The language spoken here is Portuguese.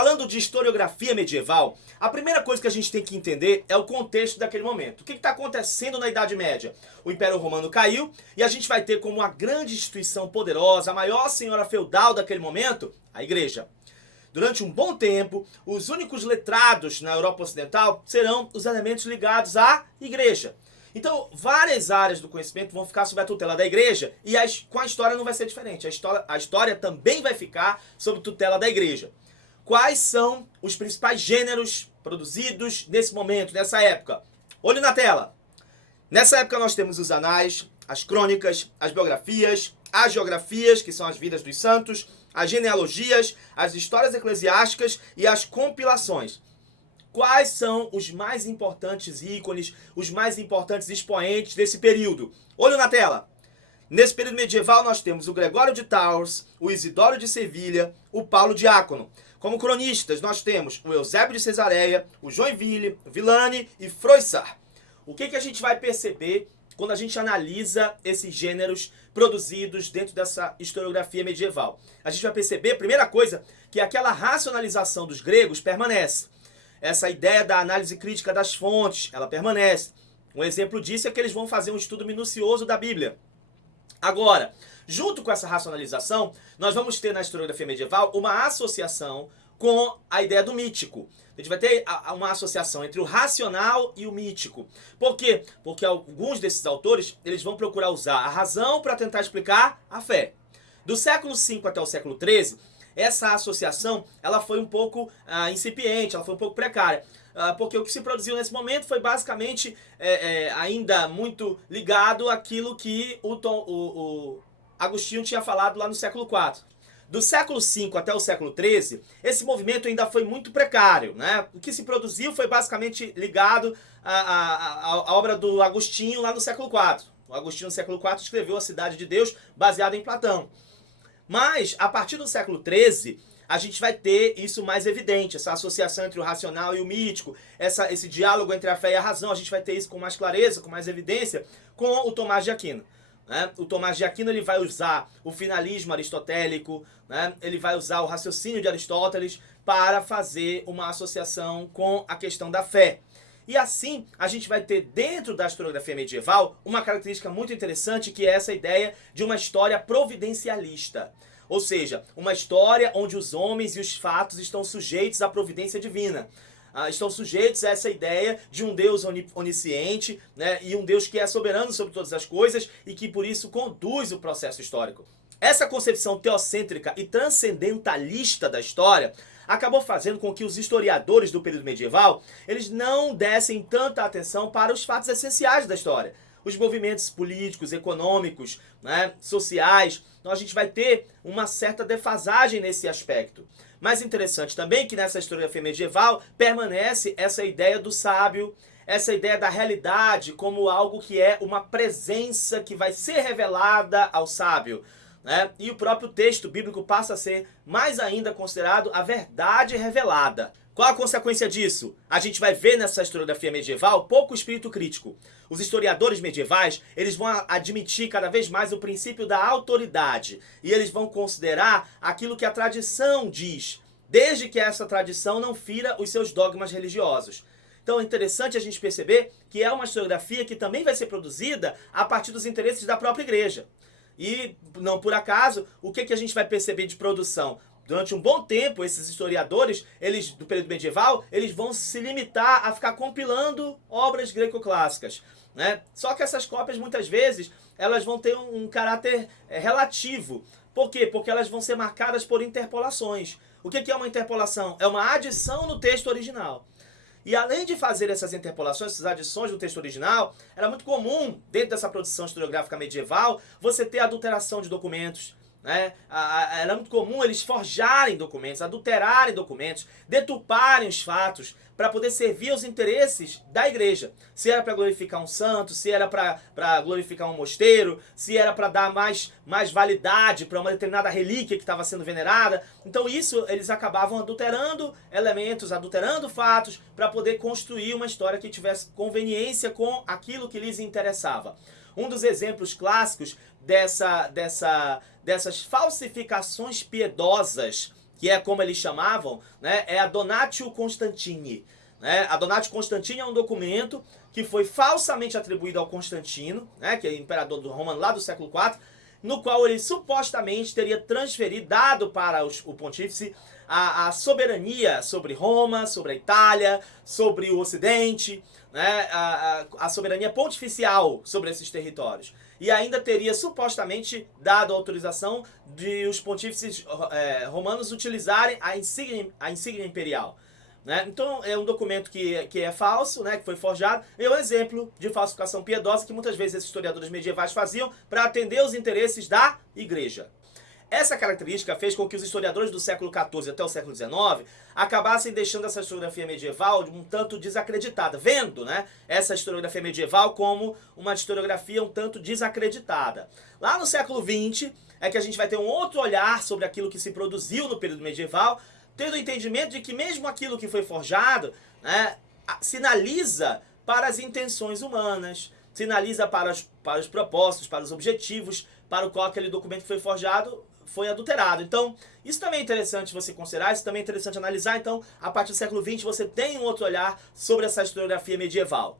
Falando de historiografia medieval, a primeira coisa que a gente tem que entender é o contexto daquele momento. O que está acontecendo na Idade Média? O Império Romano caiu e a gente vai ter como uma grande instituição poderosa, a maior senhora feudal daquele momento, a Igreja. Durante um bom tempo, os únicos letrados na Europa Ocidental serão os elementos ligados à Igreja. Então, várias áreas do conhecimento vão ficar sob a tutela da Igreja e com a história não vai ser diferente. A história também vai ficar sob tutela da Igreja. Quais são os principais gêneros produzidos nesse momento, nessa época? Olho na tela. Nessa época nós temos os anais, as crônicas, as biografias, as geografias, que são as vidas dos santos, as genealogias, as histórias eclesiásticas e as compilações. Quais são os mais importantes ícones, os mais importantes expoentes desse período? Olho na tela. Nesse período medieval nós temos o Gregório de Tours, o Isidoro de Sevilha, o Paulo Diácono. Como cronistas nós temos o Eusébio de Cesareia, o Joinville, Villani e Froissart. O que a gente vai perceber quando a gente analisa esses gêneros produzidos dentro dessa historiografia medieval? A gente vai perceber, primeira coisa, que aquela racionalização dos gregos permanece. Essa ideia da análise crítica das fontes, ela permanece. Um exemplo disso é que eles vão fazer um estudo minucioso da Bíblia. Agora, junto com essa racionalização, nós vamos ter na historiografia medieval uma associação com a ideia do mítico. A gente vai ter uma associação entre o racional e o mítico. Por quê? Porque alguns desses autores eles vão procurar usar a razão para tentar explicar a fé. Do século V até o século XIII, essa associação ela foi um pouco incipiente, ela foi um pouco precária. Porque o que se produziu nesse momento foi basicamente ainda muito ligado àquilo que o Agostinho tinha falado lá no século IV. Do século V até o século XIII, esse movimento ainda foi muito precário, né? O que se produziu foi basicamente ligado à obra do Agostinho lá no século IV. O Agostinho no século IV escreveu A Cidade de Deus, baseado em Platão. Mas, a partir do século XIII, a gente vai ter isso mais evidente, essa associação entre o racional e o mítico, esse diálogo entre a fé e a razão, a gente vai ter isso com mais clareza, com mais evidência, com o Tomás de Aquino. Né? O Tomás de Aquino ele vai usar o finalismo aristotélico, né? Ele vai usar o raciocínio de Aristóteles para fazer uma associação com a questão da fé. E assim, a gente vai ter dentro da historiografia medieval uma característica muito interessante, que é essa ideia de uma história providencialista. Ou seja, uma história onde os homens e os fatos estão sujeitos à providência divina. Estão sujeitos a essa ideia de um Deus onisciente, né, e um Deus que é soberano sobre todas as coisas e que por isso conduz o processo histórico. Essa concepção teocêntrica e transcendentalista da história acabou fazendo com que os historiadores do período medieval eles não dessem tanta atenção para os fatos essenciais da história. Os movimentos políticos, econômicos, né, sociais. Então a gente vai ter uma certa defasagem nesse aspecto. Mas interessante também que nessa historiografia medieval permanece essa ideia do sábio, essa ideia da realidade como algo que é uma presença que vai ser revelada ao sábio. Né? E o próprio texto bíblico passa a ser mais ainda considerado a verdade revelada. Qual a consequência disso? A gente vai ver nessa historiografia medieval pouco espírito crítico. Os historiadores medievais, eles vão admitir cada vez mais o princípio da autoridade. E eles vão considerar aquilo que a tradição diz, desde que essa tradição não fira os seus dogmas religiosos. Então é interessante a gente perceber que é uma historiografia que também vai ser produzida a partir dos interesses da própria igreja. E, não por acaso, o que a gente vai perceber de produção? Durante um bom tempo, esses historiadores, eles do período medieval, eles vão se limitar a ficar compilando obras greco-clássicas. Né? Só que essas cópias, muitas vezes, elas vão ter um caráter relativo. Por quê? Porque elas vão ser marcadas por interpolações. O que é uma interpolação? É uma adição no texto original. E além de fazer essas interpolações, essas adições no texto original, era muito comum, dentro dessa produção historiográfica medieval, você ter adulteração de documentos. Né? Era muito comum eles forjarem documentos, adulterarem documentos, deturparem os fatos para poder servir aos interesses da igreja. Se era para glorificar um santo, se era para glorificar um mosteiro, se era para dar mais validade para uma determinada relíquia que estava sendo venerada. Então isso eles acabavam adulterando elementos, adulterando fatos para poder construir uma história que tivesse conveniência com aquilo que lhes interessava. Um dos exemplos clássicos dessas falsificações piedosas que é como eles chamavam, né, é a Donatio Constantini. Né? A Donatio Constantini é um documento que foi falsamente atribuído ao Constantino, né, que é imperador romano lá do século IV, no qual ele supostamente teria transferido, dado para o pontífice, a soberania sobre Roma, sobre a Itália, sobre o Ocidente, né, a soberania pontificial sobre esses territórios. E ainda teria supostamente dado autorização de os pontífices romanos utilizarem a insígnia imperial. Né? Então é um documento que é falso, né, que foi forjado, é um exemplo de falsificação piedosa que muitas vezes esses historiadores medievais faziam para atender os interesses da igreja. Essa característica fez com que os historiadores do século XIV até o século XIX acabassem deixando essa historiografia medieval um tanto desacreditada, vendo, né, essa historiografia medieval como uma historiografia um tanto desacreditada. Lá no século XX é que a gente vai ter um outro olhar sobre aquilo que se produziu no período medieval, tendo o entendimento de que mesmo aquilo que foi forjado, né, sinaliza para as intenções humanas, sinaliza para os propósitos, para os objetivos, para o qual aquele documento que foi forjado foi adulterado. Então, isso também é interessante você considerar, isso também é interessante analisar. Então, a partir do século XX, você tem um outro olhar sobre essa historiografia medieval.